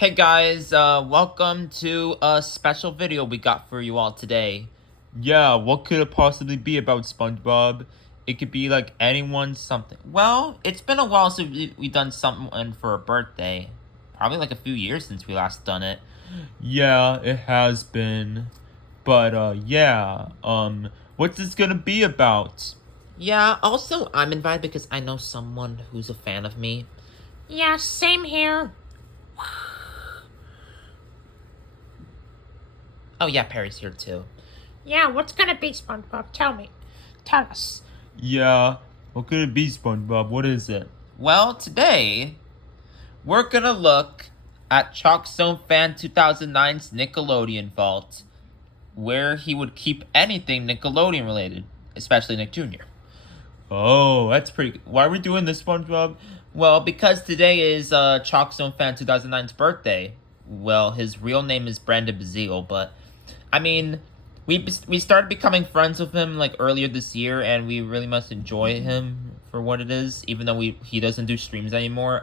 Hey guys, welcome to a special video we got for you all today. Yeah, what could it possibly be about SpongeBob? It could be like anyone's something. Well, it's been a while since we done something for a birthday. Probably like a few years since we last done it. Yeah, it has been. But yeah, what's this gonna be about? Yeah, also I'm invited because I know someone who's a fan of me. Yeah, same here. Oh yeah, Perry's here too. Yeah, what's gonna be, SpongeBob? Tell me. Tell us. Yeah, what could it be, SpongeBob? What is it? Well, today we're gonna look at Chalkstone Fan 2009's Nickelodeon Vault, where he would keep anything Nickelodeon related, especially Nick Jr. Oh, that's pretty. Why are we doing this, SpongeBob? Well, because today is Chalkstone Fan 2009's birthday. Well, his real name is Brandon Bazile, but I mean, we started becoming friends with him like earlier this year, and we really must enjoy him for what it is. Even though he doesn't do streams anymore,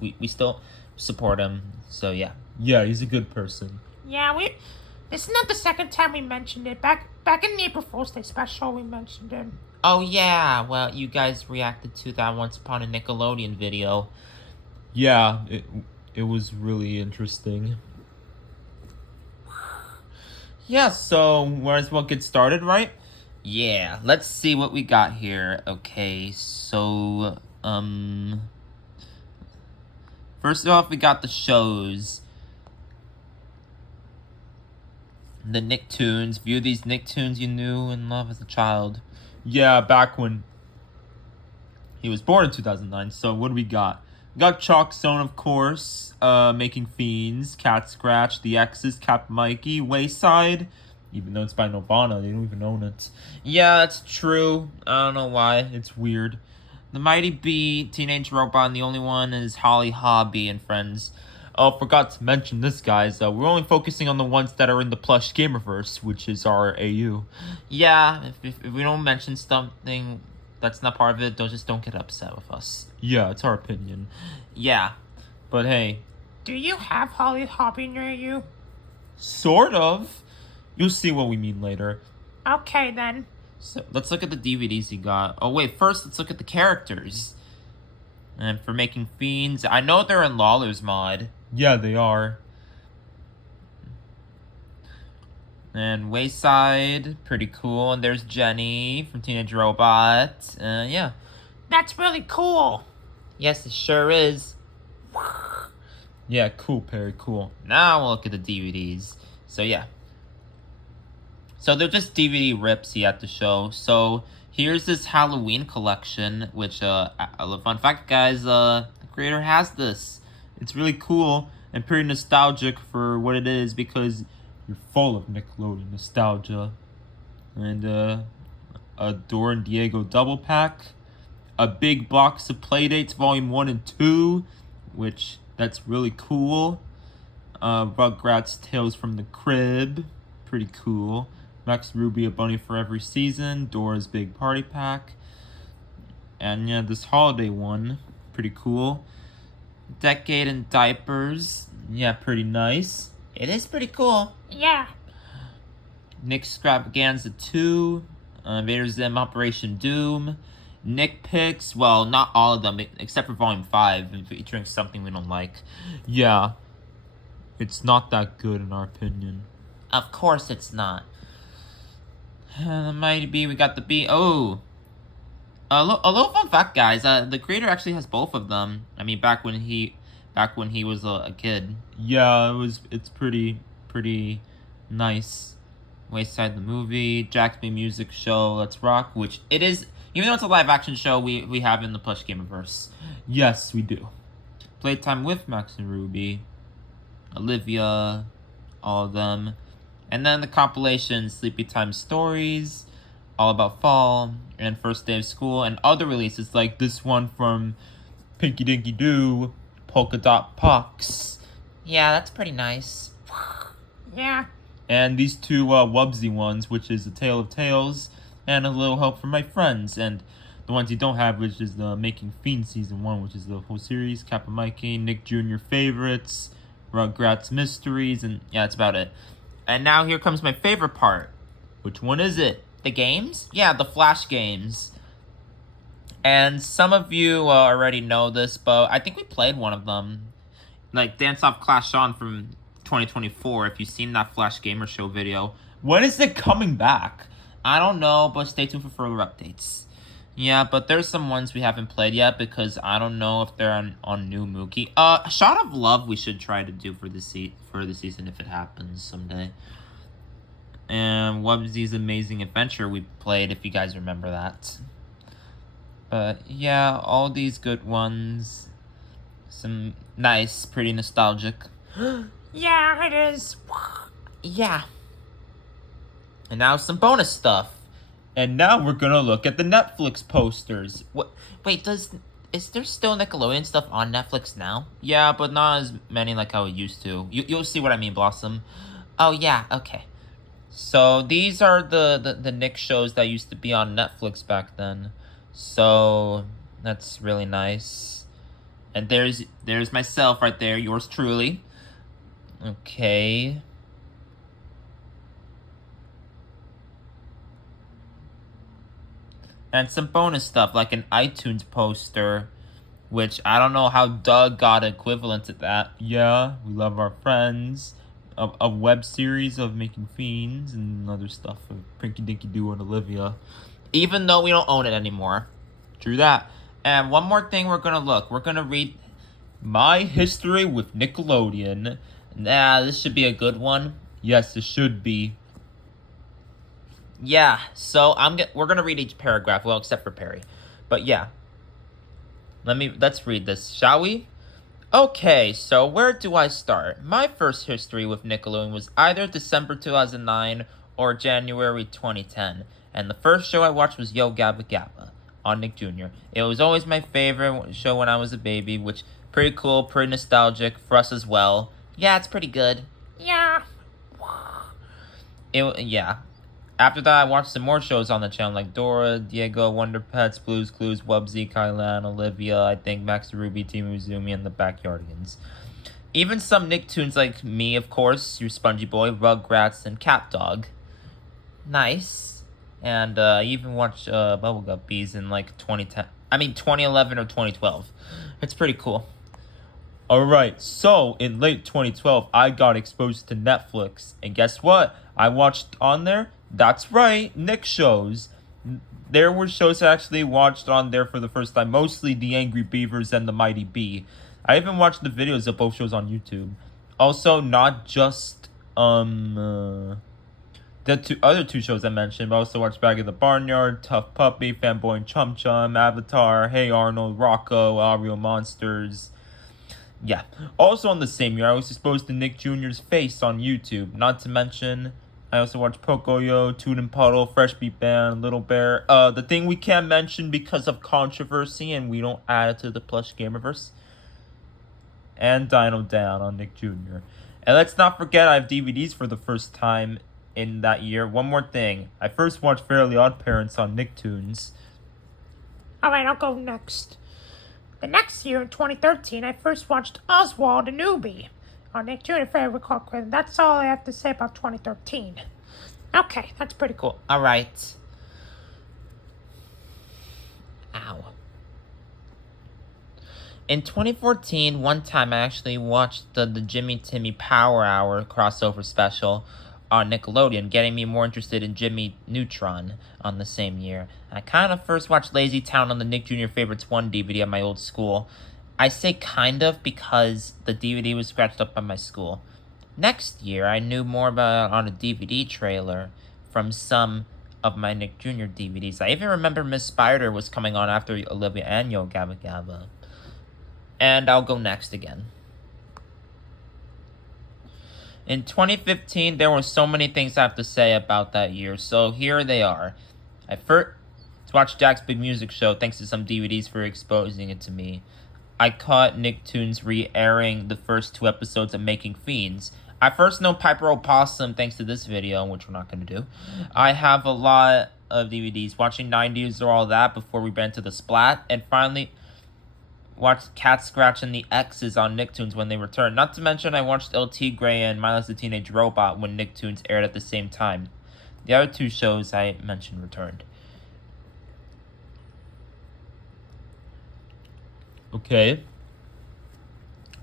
we still support him. So yeah. Yeah, he's a good person. Yeah, this is not the second time we mentioned it. Back in the April Fool's Day special, we mentioned him. Oh yeah, well you guys reacted to that Once Upon a Nickelodeon video. Yeah, it was really interesting. Yeah, so might as well get started, right? Yeah, let's see what we got here. Okay, so first off we got the shows. The Nicktoons. View these Nicktoons you knew and loved as a child. Yeah, back when he was born in 2009. So what do we got? We got Chalkstone, of course, Making Fiends, Cat Scratch, The X's, Cap Mikey, Wayside. Even though it's by Nirvana, they don't even own it. Yeah, that's true. I don't know why. It's weird. The Mighty Bee, Teenage Robot, and the only one is Holly Hobby and Friends. Oh, forgot to mention this, guys. We're only focusing on the ones that are in the plush gamerverse, which is our AU. Yeah, if we don't mention something that's not part of it, don't get upset with us. Yeah, it's our opinion. Yeah. But hey. Do you have Holly Hobby near you? Sort of. You'll see what we mean later. Okay, then. So let's look at the DVDs you got. Oh wait, first let's look at the characters. And for Making Fiends, I know they're in Lawler's mod. Yeah, they are. And Wayside, pretty cool. And there's Jenny from Teenage Robot. Yeah. That's really cool. Yes, it sure is. Yeah, cool, Perry, cool. Now we'll look at the DVDs. So yeah. So they're just DVD rips you have to show. So here's this Halloween collection, which a fun fact, guys, the creator has this. It's really cool and pretty nostalgic for what it is because you're full of Nickelodeon nostalgia. And a Dora and Diego double pack, a big box of Playdates Volume 1 and 2, which that's really cool. Rugrats Tales from the Crib, pretty cool. Max Ruby, A Bunny for Every Season, Dora's Big Party Pack. And yeah, this holiday one, pretty cool. Decade in Diapers, yeah, pretty nice. It is pretty cool. Yeah. Nick Scrapganza 2, Vader Zim Operation Doom, Nick Picks, well, not all of them, except for Volume 5, featuring something we don't like. Yeah, it's not that good in our opinion. Of course it's not. The Mighty Bee, we got the Bee. Oh! A little fun fact, guys. The creator actually has both of them. I mean, back when he was a kid. Yeah, it's pretty nice. Wayside the movie, Jack's Bay Music Show, Let's Rock, which it is, even though it's a live action show, we have in the plush gamerverse. Yes, we do. Playtime with Max and Ruby, Olivia, all of them. And then the compilation Sleepy Time Stories, All About Fall, and First Day of School, and other releases like this one from Pinky Dinky Doo, Polka Dot Pox. Yeah, that's pretty nice. Yeah. And these two Wubsy ones, which is A Tale of Tales and A Little Help from My Friends. And the ones you don't have, which is the Making Fiends Season 1, which is the whole series, Kappa Mikey, Nick Jr. favorites, Rugrats Mysteries, and yeah, that's about it. And now here comes my favorite part. Which one is it? The games? Yeah, the Flash games. And some of you already know this, but I think we played one of them. Like Dance Off Clash On from 2024, if you've seen that Flash Gamer Show video. When is it coming back? I don't know, but stay tuned for further updates. Yeah, but there's some ones we haven't played yet because I don't know if they're on New Mookie. Shot of Love we should try to do for the season if it happens someday. And Wubsy's Amazing Adventure we played, if you guys remember that. But yeah, all these good ones. Some nice, pretty nostalgic. Yeah, it is. Yeah. And now some bonus stuff. And now we're gonna look at the Netflix posters. What? Wait, is there still Nickelodeon stuff on Netflix now? Yeah, but not as many like how it used to. You'll see what I mean, Blossom. Oh yeah, okay. So these are the Nick shows that used to be on Netflix back then. So that's really nice. And there's myself right there, yours truly. Okay. And some bonus stuff, like an iTunes poster, which I don't know how Doug got equivalent to that. Yeah, we love our friends. A web series of Making Fiends and other stuff of Prinky Dinky Doo and Olivia. Even though we don't own it anymore. True that. And one more thing we're going to look. We're going to read My History with Nickelodeon. Nah, this should be a good one. Yes, it should be. Yeah, so we're gonna read each paragraph, well, except for Perry. But yeah. Let's read this, shall we? Okay, so where do I start? My first history with Nickelodeon was either December 2009 or January 2010. And the first show I watched was Yo Gabba Gabba on Nick Jr. It was always my favorite show when I was a baby, which pretty cool, pretty nostalgic for us as well. Yeah, it's pretty good. Yeah. Yeah. After that, I watched some more shows on the channel, like Dora, Diego, Wonder Pets, Blue's Clues, Wubsy, Kylan, Olivia, I think Max Ruby, Team Uzumi, and the Backyardigans. Even some Nicktoons like me, of course, your Spongy Boy, Rugrats, and Cat Dog. Nice. And I even watched Bubblegum Bees in like 2011 or 2012. It's pretty cool. Alright, so in late 2012, I got exposed to Netflix. And guess what? I watched on there. That's right, Nick shows. There were shows I actually watched on there for the first time, mostly The Angry Beavers and The Mighty Bee. I even watched the videos of both shows on YouTube. Also, not just the other two shows I mentioned, but I also watched Bag of the Barnyard, Tough Puppy, Fanboy and Chum Chum, Avatar, Hey Arnold, Rocco, Ario Monsters. Yeah. Also on the same year, I was exposed to Nick Jr.'s face on YouTube, not to mention I also watched Pocoyo, Toot and Puddle, Fresh Beat Band, Little Bear. The thing we can't mention because of controversy and we don't add it to the Plush Gamerverse. And Dino Down on Nick Jr. And let's not forget I have DVDs for the first time in that year. One more thing. I first watched Fairly Odd Parents on Nicktoons. Alright, I'll go next. The next year, in 2013, I first watched Oswald and Newbie on Nick Jr. if I recall correctly. That's all I have to say about 2013. Okay, that's pretty cool. Alright. Ow. In 2014, one time I actually watched the Jimmy Timmy Power Hour crossover special on Nickelodeon, getting me more interested in Jimmy Neutron on the same year. I kind of first watched Lazy Town on the Nick Jr. Favorites 1 DVD at my old school. I say kind of because the DVD was scratched up by my school. Next year, I knew more about it on a DVD trailer from some of my Nick Jr. DVDs. I even remember Miss Spider was coming on after Olivia and Yo Gabba Gabba. And I'll go next again. In 2015, there were so many things I have to say about that year, so here they are. I first watched Jack's Big Music Show thanks to some DVDs for exposing it to me. I caught Nicktoons re-airing the first 2 episodes of Making Fiends. I first know Piper Opossum thanks to this video, which we're not going to do. I have a lot of DVDs, watching 90s or all that before we went to the Splat, and finally... watched Cat Scratch and the X's on Nicktoons when they returned. Not to mention, I watched El Tigre and Miles the Teenage Robot when Nicktoons aired at the same time. The other two shows I mentioned returned. Okay.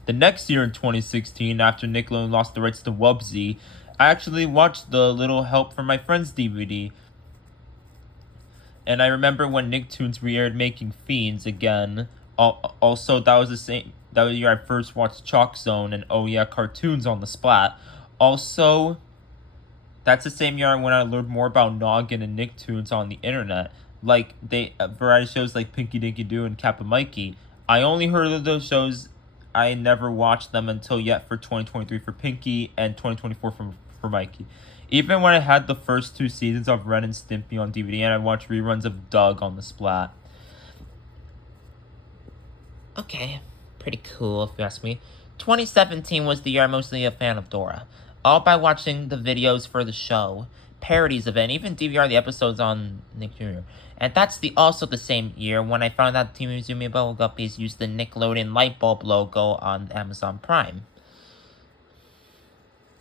The next year in 2016, after Nickelodeon lost the rights to Wubsy, I actually watched the Little Help from My Friends DVD. And I remember when Nicktoons re-aired Making Fiends again. Also, that was the year I first watched Chalk Zone and Oh Yeah Cartoons on the Splat. Also, that's the same year when I learned more about Noggin and Nicktoons on the internet. Like, variety shows like Pinky Dinky Doo and Kappa Mikey. I only heard of those shows. I never watched them until yet for 2023 for Pinky and 2024 for Mikey. Even when I had the first 2 seasons of Ren and Stimpy on DVD and I watched reruns of Doug on the Splat. Okay, pretty cool if you ask me. 2017 was the year I'm mostly a fan of Dora. All by watching the videos for the show, parodies of it, and even DVR the episodes on Nick Jr. And that's also the same year when I found out Team Izumi Bubble Guppies used the Nickelodeon light bulb logo on Amazon Prime.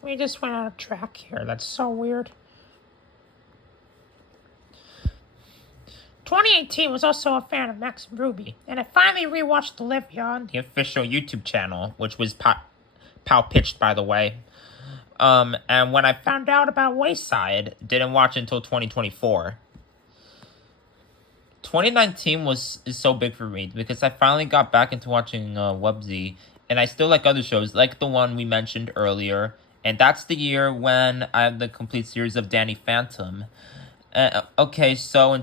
We just went out of track here. That's so weird. 2018 was also a fan of Max and Ruby, and I finally rewatched Olivia on the official YouTube channel, which was pow pitched, by the way. And when I found out about Wayside, didn't watch until 2024. 2019 is so big for me because I finally got back into watching Wubsy, and I still like other shows, like the one we mentioned earlier. And that's the year when I have the complete series of Danny Phantom. Okay, so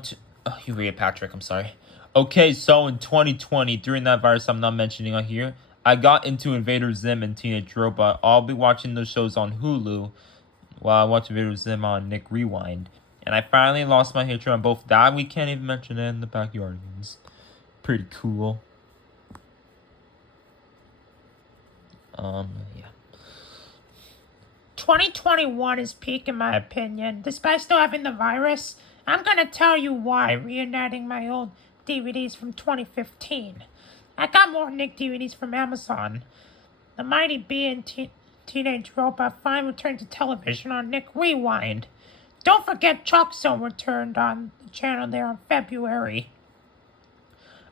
you read it, Patrick, I'm sorry. Okay, so in 2020, during that virus I'm not mentioning on here, I got into Invader Zim and Teenage Robot. I'll be watching those shows on Hulu while I watch Invader Zim on Nick Rewind. And I finally lost my hatred on both that. We can't even mention it in the Backyardigans. Pretty cool. Yeah. 2021 is peak in my opinion. Despite still having the virus, I'm gonna tell you why, reuniting my old DVDs from 2015. I got more Nick DVDs from Amazon. The Mighty Bee and Teenage Robot finally returned to television on Nick Rewind. Don't forget Chalk Zone returned on the channel there in February.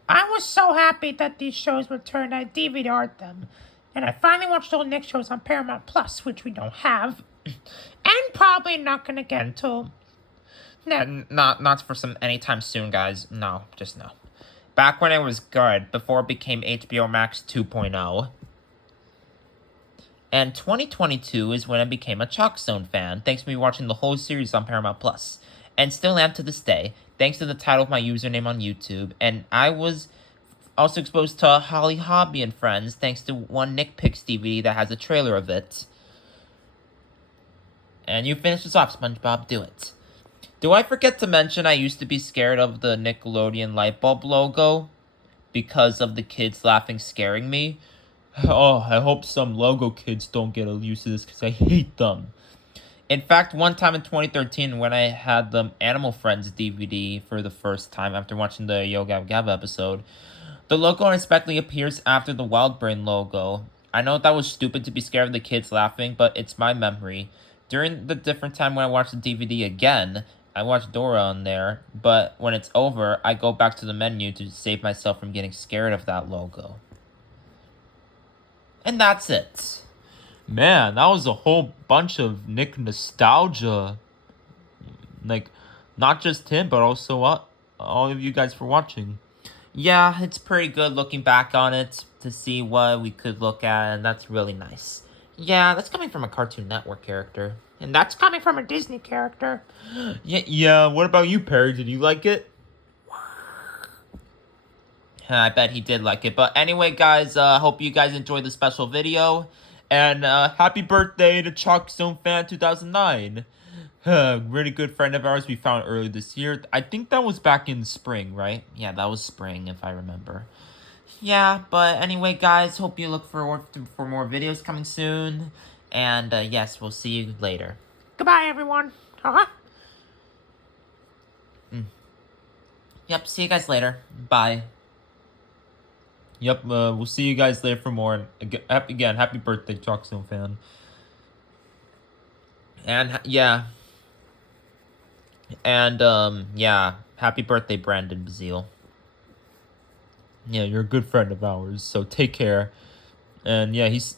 I was so happy that these shows returned, I DVR'd them. And I finally watched all the Nick shows on Paramount Plus, which we don't have. And probably not gonna get until... Not for some anytime soon, guys. No, just no. Back when it was good, before it became HBO Max 2.0. And 2022 is when I became a Chalk Zone fan, thanks to me watching the whole series on Paramount Plus. And still am to this day, thanks to the title of my username on YouTube. And I was also exposed to Holly Hobby and Friends, thanks to one Nick Picks DVD that has a trailer of it. And you finish this off, SpongeBob, do it. Do I forget to mention I used to be scared of the Nickelodeon light bulb logo? Because of the kids laughing scaring me? Oh, I hope some logo kids don't get used to this because I hate them. In fact, one time in 2013 when I had the Animal Friends DVD for the first time after watching the Yo Gabba Gabba episode, the logo unexpectedly appears after the Wild Brain logo. I know that was stupid to be scared of the kids laughing, but it's my memory. During the different time when I watched the DVD again, I watched Dora on there, but when it's over, I go back to the menu to save myself from getting scared of that logo. And that's it. Man, that was a whole bunch of Nick nostalgia. Like, not just him, but also all of you guys for watching. Yeah, it's pretty good looking back on it to see what we could look at, and that's really nice. Yeah, that's coming from a Cartoon Network character. And that's coming from a Disney character. Yeah, what about you, Perry? Did you like it? I bet he did like it. But anyway, guys, hope you guys enjoyed the special video. And happy birthday to Chalk Zone Fan 2009. Really good friend of ours we found earlier this year. I think that was back in spring, right? Yeah, that was spring, if I remember. Yeah, but anyway, guys, hope you look for more videos coming soon. And yes, we'll see you later. Goodbye, everyone. Yep, see you guys later. Bye. Yep, we'll see you guys later for more. And again, happy birthday, Chalk Zone fan. And yeah. And yeah, happy birthday, Brandon Bazile. Yeah, you're a good friend of ours, so take care. And yeah, he's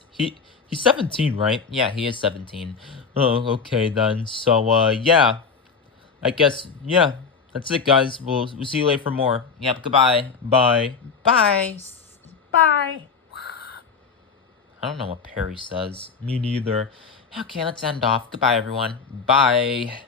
17, right? Yeah, he is 17. Oh, okay then. So yeah, I guess yeah, that's it, guys. We'll see you later for more. Yep, goodbye. Bye. Bye. Bye. I don't know what Perry says. Me neither. Okay, let's end off. Goodbye, everyone. Bye.